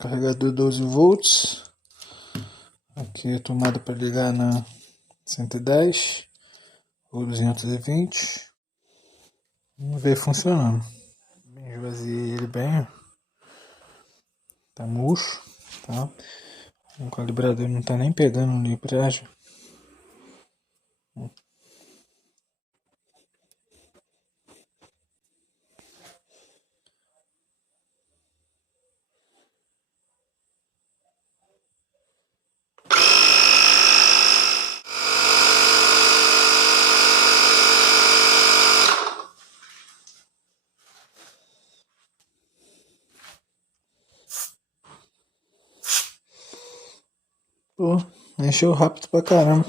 Carregador 12 volts. Aqui a tomada para ligar na 110 ou 220. Vamos ver funcionando. Esvaziei ele bem. Tá murcho, tá? O calibrador não tá nem pegando no embreagem. Pô, encheu rápido pra caramba.